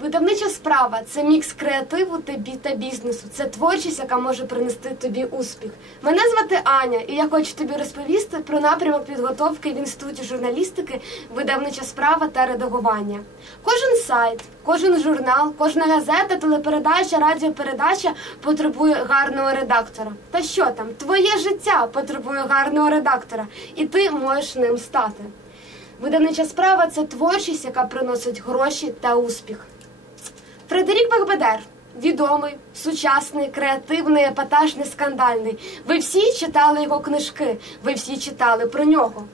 Видавнича справа це мікс креативу та та бізнесу. Це творчість, яка може принести тобі успіх. Мене звати Аня, і я хочу тобі розповісти про напрямок підготовки в інституті журналістики, видавнича справа та редагування. Кожен сайт, кожен журнал, кожна газета, телепередача, радіопередача потребує гарного редактора. Та що там? Твоє життя потребує гарного редактора, і ти можеш ним стати. Видавнича справа це творчість, яка приносить гроші та успіх. Фредерік Бекбедер відомий, сучасний, креативний, епатажний, скандальний. Ви всі читали його книжки, ви всі читали про нього.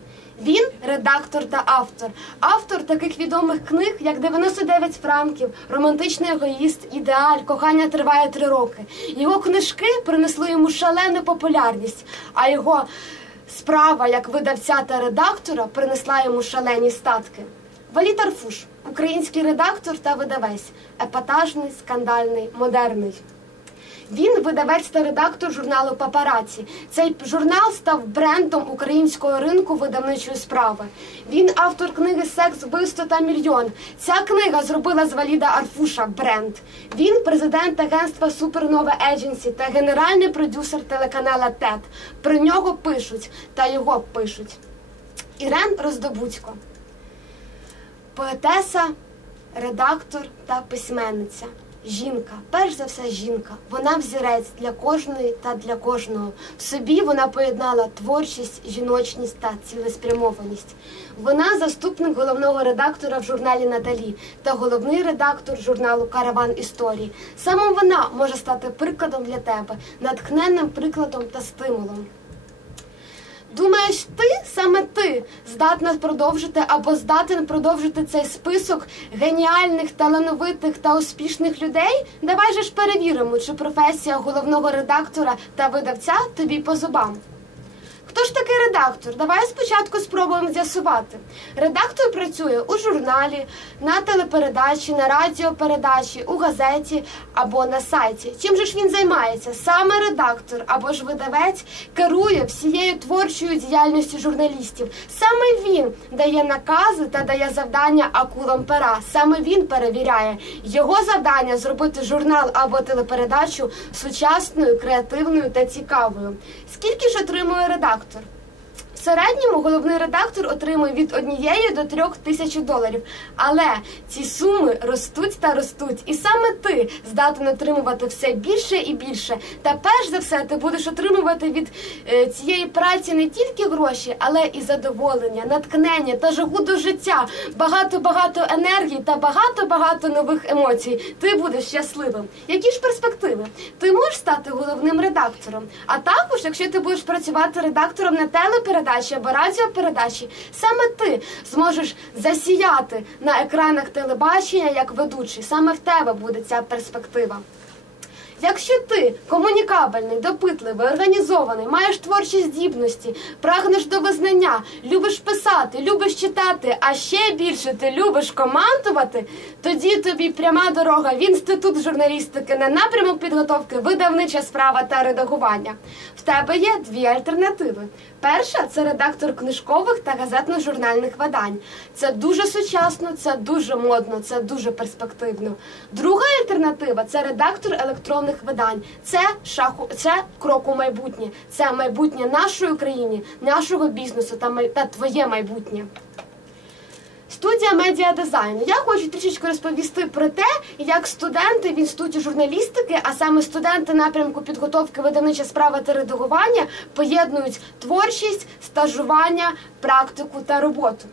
Він редактор та автор. Автор таких відомих книг, як 99 франків, романтичний егоїст, ідеаль, кохання триває три роки. Його книжки принесли йому шалену популярність, а його справа як видавця та редактора принесла йому шалені статки. Валій Тарфуш, український редактор та видавець, епатажний, скандальний, модерний. Він видавець та редактор журналу Папараці. Цей журнал став брендом українського ринку видавничої справи. Він автор книги Секс, вбивство та мільйон. Ця книга зробила з Валіда Арфуша бренд. Він президент агентства Супернова Едженсі та генеральний продюсер телеканала ТЕТ. Про нього пишуть та його пишуть. Ірен Роздобудько поетеса, редактор та письменниця. Жінка, перш за все, жінка. Вона взірець для кожної та для кожного. В собі вона поєднала творчість, жіночність та цілеспрямованість. Вона заступник головного редактора в журналі Наталі та головний редактор журналу Караван історії. Саме вона може стати прикладом для тебе, натхненним прикладом та стимулом. Думаєш, ти саме ти здатна продовжити або здатен продовжити цей список геніальних, талановитих та успішних людей? Давай же ж перевіримо, чи професія головного редактора та видавця тобі по зубам. Хто ж такий редактор? Давай спочатку спробуємо з'ясувати. Редактор працює у журналі, на телепередачі, на радіопередачі, у газеті або на сайті. Чим же ж він займається? Саме редактор або ж видавець керує всією творчою діяльністю журналістів. Саме він дає накази та дає завдання акулам пера. Саме він перевіряє. Його завдання зробити журнал або телепередачу сучасною, креативною та цікавою. Скільки ж отримує редактор? baktın? Середньому головний редактор отримує від однієї до трьох тисяч доларів. Але ці суми ростуть та ростуть. І саме ти здатен отримувати все більше і більше. Та перш за все, ти будеш отримувати від е, цієї праці не тільки гроші, але і задоволення, натхнення та жагу до життя, багато-багато енергії та багато-багато нових емоцій. Ти будеш щасливим. Які ж перспективи? Ти можеш стати головним редактором. А також, якщо ти будеш працювати редактором на телепередачі або радіопередачі, саме ти зможеш засіяти на екранах телебачення як ведучий. Саме в тебе буде ця перспектива. Якщо ти комунікабельний, допитливий, організований, маєш творчі здібності, прагнеш до визнання, любиш писати, любиш читати, а ще більше ти любиш командувати, тоді тобі пряма дорога в інститут журналістики на напрямок підготовки, видавнича справа та редагування. В тебе є дві альтернативи. Перша це редактор книжкових та газетно-журнальних видань. Це дуже сучасно, це дуже модно, це дуже перспективно. Друга альтернатива це редактор електронних видань. Це шаху, це крок у майбутнє. Це майбутнє нашої країни, нашого бізнесу та, май- та твоє майбутнє. Студія медіадизайну. Я хочу трішечки розповісти про те, як студенти в інституті журналістики, а саме студенти напрямку підготовки видавнича справа та редагування, поєднують творчість, стажування, практику та роботу.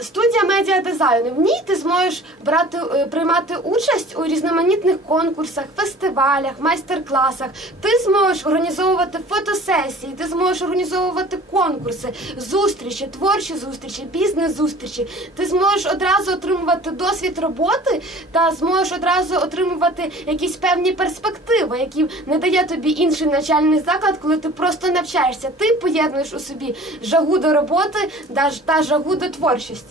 Студія медіадизайну. В ній ти зможеш брати е, приймати участь у різноманітних конкурсах, фестивалях, майстер-класах. Ти зможеш організовувати фотосесії, ти зможеш організовувати конкурси, зустрічі, творчі зустрічі, бізнес-зустрічі. Ти зможеш одразу отримувати досвід роботи та зможеш одразу отримувати якісь певні перспективи, які не дає тобі інший навчальний заклад, коли ти просто навчаєшся. Ти поєднуєш у собі жагу до роботи та жагу до творчості.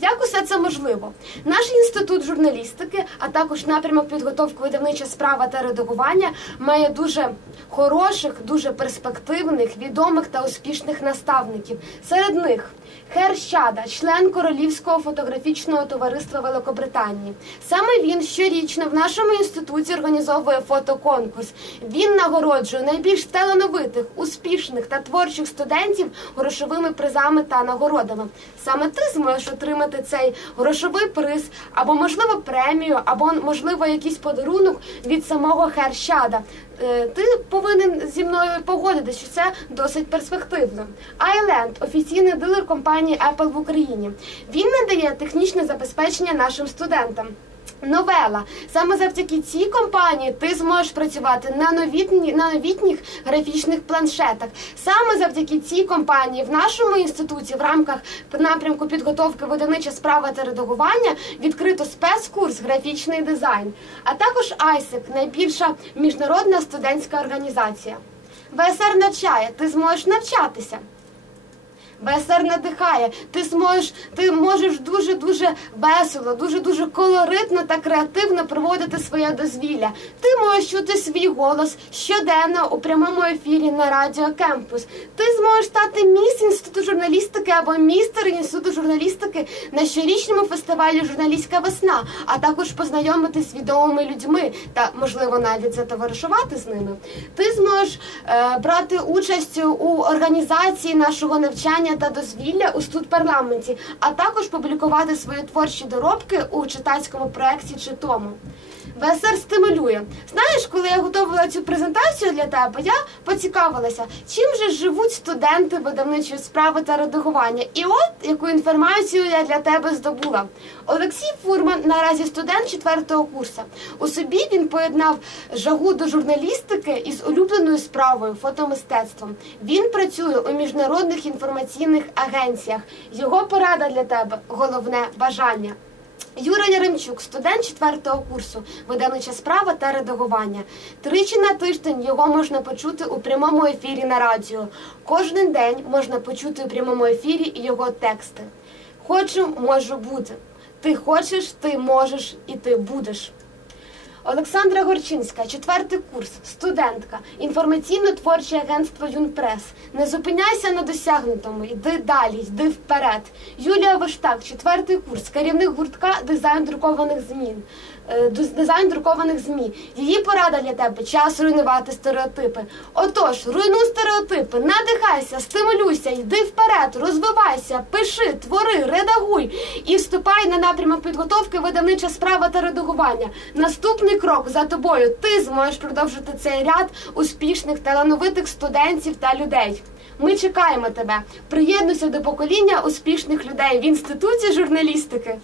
Як усе це можливо? Наш інститут журналістики, а також напрямок підготовки видавнича справа та редагування має дуже хороших, дуже перспективних, відомих та успішних наставників. Серед них Хер Щада, член Королівського фотографічного товариства Великобританії. Саме він щорічно в нашому інституті організовує фотоконкурс. Він нагороджує найбільш талановитих, успішних та творчих студентів грошовими призами та нагородами. Саме ти зможеш отримати цей грошовий приз, або можливо премію, або можливо якийсь подарунок від самого Херщада. Е, Ти повинен зі мною погодитися, що це досить перспективно. Айленд офіційний дилер компанії Apple в Україні. Він надає технічне забезпечення нашим студентам. Новела. Саме завдяки цій компанії ти зможеш працювати на новітні на новітніх графічних планшетах. Саме завдяки цій компанії в нашому інституті в рамках напрямку підготовки видавнича справа та редагування відкрито спецкурс графічний дизайн, а також ISEC – найбільша міжнародна студентська організація. ВСР навчає, ти зможеш навчатися. БСР надихає. Ти зможеш, ти можеш дуже дуже весело, дуже дуже колоритно та креативно проводити своє дозвілля. Ти можеш чути свій голос щоденно у прямому ефірі на радіо Кемпус. Ти зможеш стати міс інституту журналістики або містер інституту журналістики на щорічному фестивалі Журналістська весна, а також познайомитись з відомими людьми та можливо навіть затоваришувати з ними. Ти зможеш е, брати участь у організації нашого навчання та дозвілля у студпарламенті, а також публікувати свої творчі доробки у читацькому проєкті чи тому. ВСР стимулює. Знаєш, коли я готувала цю презентацію для тебе, я поцікавилася, чим же живуть студенти видавничої справи та редагування. І от яку інформацію я для тебе здобула. Олексій Фурман наразі студент четвертого курсу. У собі він поєднав жагу до журналістики із улюбленою справою фотомистецтвом. Він працює у міжнародних інформаційних агенціях. Його порада для тебе головне бажання. Юра Яремчук, студент четвертого курсу, видавнича справа та редагування. Тричі на тиждень його можна почути у прямому ефірі на радіо. Кожен день можна почути у прямому ефірі його тексти. Хочу, можу бути. Ти хочеш, ти можеш і ти будеш. Олександра Горчинська, четвертий курс, студентка, інформаційно-творче агентство Юнпрес. Не зупиняйся на досягнутому, йди далі, йди вперед. Юлія Воштак, четвертий курс, керівник гуртка дизайн друкованих змін. е, Дизайн друкованих ЗМІ. Її порада для тебе час руйнувати стереотипи. Отож, руйнуй стереотипи, надихайся, стимулюйся, йди вперед, розвивайся, пиши, твори, редагуй і вступай на напрямок підготовки видавнича справа та редагування. Наступний крок за тобою. Ти зможеш продовжити цей ряд успішних талановитих студентів та людей. Ми чекаємо тебе. Приєднуйся до покоління успішних людей в інституті журналістики.